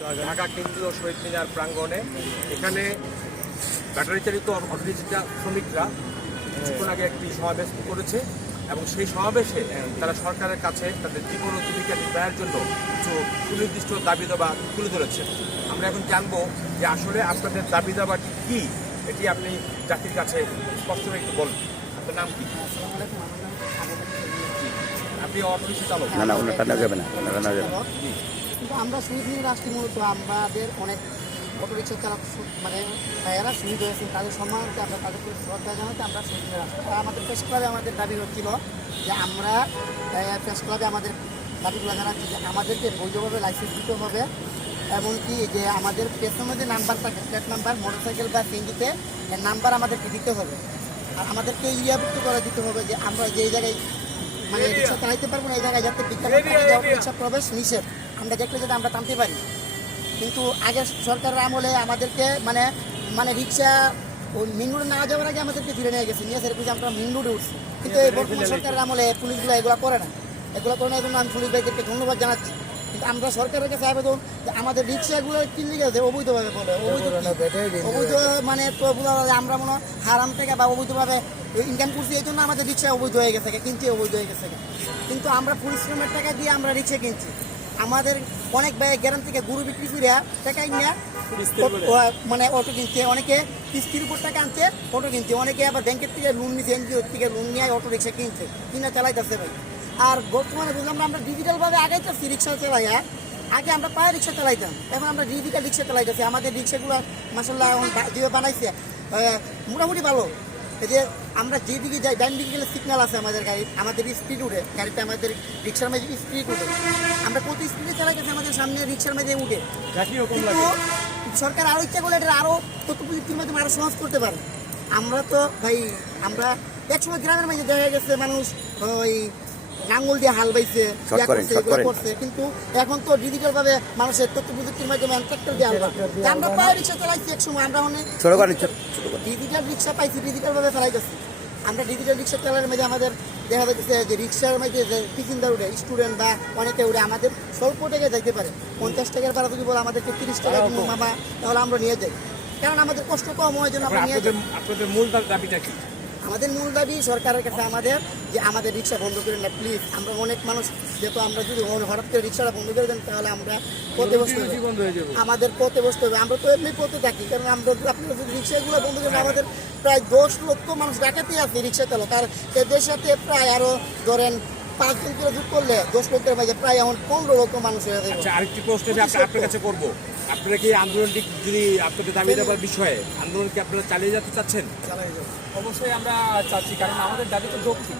ঢাকা কেন্দ্রীয় শহীদ মিনার প্রাঙ্গণে এখানে ব্যাটারি চালিত অটোরিক্সা শ্রমিকরা কিছুক্ষণ আগে একটি সমাবেশ করেছে এবং সেই সমাবেশে তারা সরকারের কাছে তাদের জীবন ও জীবিকা নির্বাহের জন্য কিছু সুনির্দিষ্ট দাবি দাবা তুলে ধরেছে। আমরা এখন জানবো যে আসলে আপনাদের দাবি দাবাটি কী, এটি আপনি জাতির কাছে স্পষ্ট করে একটু বলুন। আপনার নাম কি? আপনি অটোরিক্সা চালক? না, ওনারটা নেওয়া যাবে না, কিন্তু আমরা শহীদ মিনার আসছি মূলত আমাদের অনেক অটোরিক্সা চালক মানে ভাইয়েরা শহীদ হয়েছে, তাদের সম্মানকে আমরা তাদের প্রতি শ্রদ্ধা জানাতে আমরা শহীদ মিনার আসছি। আর আমাদের প্রেস ক্লাবে আমাদের দাবি হচ্ছিল যে আমরা প্রেস ক্লাবে আমাদের দাবিগুলো জানাচ্ছি যে আমাদেরকে বৈধভাবে লাইসেন্স দিতে হবে, এমনকি যে আমাদের পেছনে যে নাম্বার থাকে প্লেট নাম্বার মোটরসাইকেল বা সিএনজিতে নাম্বার আমাদেরকে দিতে হবে। আর আমাদেরকে ইরিয়াভুক্ত করে দিতে হবে যে আমরা যে জায়গায় মানে রিক্সা চালাইতে পারবো না, এই জায়গায় যাতে বিজ্ঞাপন থাকে যে রিক্সা প্রবেশ নিষেধ, আমরা দেখলে যাতে আমরা টানতে পারি। কিন্তু আগের সরকারের আমলে আমাদেরকে মানে মানে রিক্সা ওই মেন রোডে না যাওয়ার আগে আমাদেরকে ধীরে নিয়ে গেছে, নিয়ে সেরকম আমরা মেন রোডে উঠছি। কিন্তু এই বর্তমান সরকারের আমলে পুলিশগুলো এগুলো করে না, এগুলো করে না, এই জন্য আমি পুলিশ ভাইদেরকে ধন্যবাদ জানাচ্ছি। কিন্তু আমরা সরকারের কাছে আবেদন যে আমাদের রিক্সাগুলো কিনলে গেছে অবৈধভাবে বলে, অবৈধ মানে তো আমরা মনে হয় হারাম থেকে বা অবৈধভাবে ইনকাম করছি, এই জন্য আমাদের রিক্সা অবৈধ হয়ে গেছে, কিনতে অবৈধ হয়ে গেছে। কিন্তু আমরা পরিশ্রমের টাকা দিয়ে আমরা রিক্সা কিনছি। আমাদের অনেক ভাই গ্রাম থেকে গরু বিক্রি করে টাকাই নিয়ে মানে অটো কিনছে, অনেকে কিস্তির উপর টাকা আনছে অটো কিনছে, অনেকে আবার ব্যাংকের থেকে লোন নিচ্ছে, এনজিওর থেকে লোন নিয়ে অটো রিক্সা কিনছে, কিনা চালাইতেছে ভাই। আর বর্তমানে বুঝলাম আমরা ডিজিটালভাবে আগাইতেছি রিক্সা চালাইয়া, আগে আমরা পায়ে রিক্সা চালাইতাম, এখন আমরা ডিজিটাল রিক্সা চালাইতেছি। আমাদের রিক্সাগুলো মাসাল্লাহ এখন যেভাবে বানাইছে মোটামুটি ভালো। এই যে আমরা যেদিকে যাই ডান দিকে গেলে সিগন্যাল আছে আমাদের গাড়ির, আমাদের স্পিড উঠে গাড়িতে, আমাদের রিক্সার মাঝে স্পিড উঠে, আমরা প্রতি স্পিডে চালাইতেছি আমাদের সামনে রিক্সার মাঝে উঠে। কিন্তু সরকার আরও ইচ্ছা করলে এটা আরও তথ্য প্রযুক্তির মাধ্যমে আরও সহজ করতে পারে। আমরা তো ভাই আমরা একসময় গ্রামের মাঝে দেখা গেছে মানুষ ওই নাঙ্গল দিয়ে হাল বাইছে করছে, কিন্তু এখন তো ডিজিটাল ভাবে মানুষের তথ্য প্রযুক্তির মাধ্যমে ট্রাক্টর দিয়ে হাল বাইছে। আমরা পায়ে রিক্সা চালাইছি এক সময়, আমরা অনেক ডিজিটাল রিক্সা পাইছি, ডিজিটাল ভাবে চালাইতেছি। আমরা ডিজিটাল রিক্সা চালানোর মধ্যে আমাদের দেখা যাচ্ছে যে রিক্সার মধ্যে যে টিফিনদার উঠে স্টুডেন্ট বা অনেকে উঠে আমাদের স্বল্প টাকায় যাইতে পারে, 50 টাকার ভাড়া যদি বলে আমাদেরকে 30 টাকা দিব মামা, তাহলে আমরা নিয়ে যাই, কারণ আমাদের কষ্ট কম হয় জন্য আমরা নিয়ে যাই। আপনাদের মূল দাবিটা কি? আমাদের মূল দাবি সরকারের কাছে আমাদের যে আমাদের রিক্সা বন্ধ করেন না প্লিজ। আমরা অনেক মানুষ, যেহেতু আমরা যদি হঠাৎ করে রিক্সাটা বন্ধ করে দেন তাহলে আমরা পথে বসতে হবে, আমাদের পথে বসতে হবে। আমরা তো এমনি পথে থাকি, কারণ আমরা আপনারা যদি রিক্সাগুলো বন্ধ করেন, আমাদের প্রায় 10 লক্ষ মানুষ ডাকাতি আছে রিক্সা চালক, আর এদের সাথে প্রায় আরও ধরেন 5 জন করে যোগ করলে 10 লক্ষের মাঝে প্রায় এখন 15 লক্ষ মানুষ হয়ে যাবে। আরেকটি প্রশ্ন আপনার কাছে করবো, আপনারা কি আন্দোলনটি যদি আপনাদের দাবি দেওয়ার বিষয়ে আন্দোলন কি আপনারা চালিয়ে যেতে চাচ্ছেন? অবশ্যই আমরা চাচ্ছি, কারণ আমাদের দাবি তো যৌক্তিক,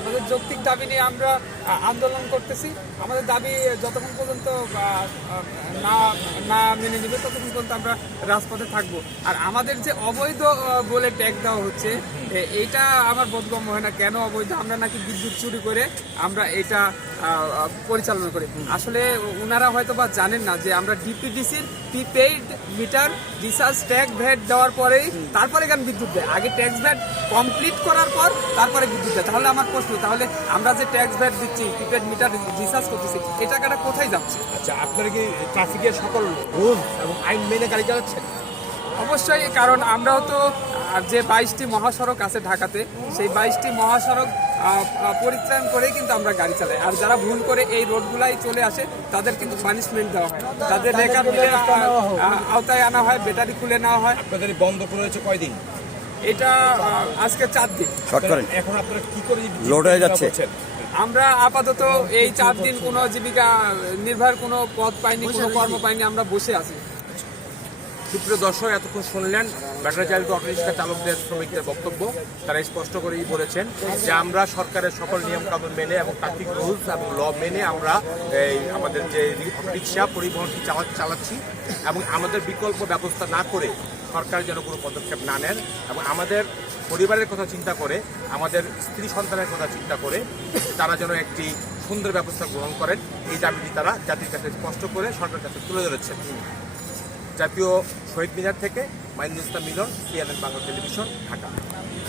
আমাদের যৌক্তিক দাবি নিয়ে আমরা আন্দোলন করতেছি। আমাদের দাবি যতক্ষণ পর্যন্ত না মেনে নেবে ততক্ষণ পর্যন্ত আমরা রাজপথে থাকবো। আর আমাদের যে অবৈধ বলে ট্যাগ দেওয়া হচ্ছে, এইটা আমার বোধগম্য হয় না। কেন অবৈধ? আমরা নাকি বিদ্যুৎ চুরি করে আমরা এটা পরিচালনা করি। আসলে ওনারা হয়তো বা জানেন না যে আমরা ডিপিডিসির prepaid meter recharge tax VAT দেওয়ার পরেই তারপরে এখানে বিদ্যুৎ দেয়, আগে ট্যাক্স ভ্যাট কমপ্লিট করার পর তারপরে বিদ্যুৎ দেয়। তাহলে আমার প্রশ্ন, তাহলে আমরা যে ট্যাক্স ভ্যাট দিচ্ছি, প্রিপেড মিটার রিচার্জ করতেছি, এই টাকাটা কোথায় যাচ্ছে? আচ্ছা, আপনারা কি ট্রাফিকের সকল রুল এবং আইন মেনে গাড়ি চালাচ্ছেন? অবশ্যই, কারণ আমরাও তো যে 22টি মহাসড়ক আছে ঢাকাতে, সেই 22টি মহাসড়ক পরিত্রাণ করেই কিন্তু আমরা গাড়ি চালাই। আর যারা ভুল করে এই রোডগুলাই চলে আসে তাদের কিন্তু পানিশমেন্ট দেওয়া হয়, তাদের রেকার আওতায় আনা হয়, ব্যাটারি খুলে নেওয়া হয়। আপনাদের বন্ধ করে হয়েছে কয়দিন? এটা আজকে 4 দিন। এখন আপনারা কি করে লোড হয়ে যাচ্ছে? আমরা আপাতত এই 4 দিন কোনো জীবিকা নির্ভর কোনো পথ পাইনি, কোনো কর্ম পাইনি, আমরা বসে আছি। সুপ্রিয় দর্শক, এতক্ষণ শুনলেন ব্যাটারি চালিত অটোরিক্সা চালকদের শ্রমিকদের বক্তব্য। তারা স্পষ্ট করেই বলেছেন যে আমরা সরকারের সকল নিয়মকানুন মেনে এবং ট্রাফিক রুলস এবং ল মেনে আমরা এই আমাদের যে রিক্সা পরিবহনটি চালাচ্ছি, এবং আমাদের বিকল্প ব্যবস্থা না করে সরকার যেন কোনো পদক্ষেপ না নেন, এবং আমাদের পরিবারের কথা চিন্তা করে, আমাদের স্ত্রী সন্তানের কথা চিন্তা করে তারা যেন একটি সুন্দর ব্যবস্থা গ্রহণ করেন, এই দাবিটি তারা জাতির কাছে স্পষ্ট করে সরকারের কাছে তুলে ধরেছেন। জাতীয় শহীদ মিনার থেকে মাইনুল ইসলাম মিলন, CNN বাংলা টেলিভিশন, ঢাকা।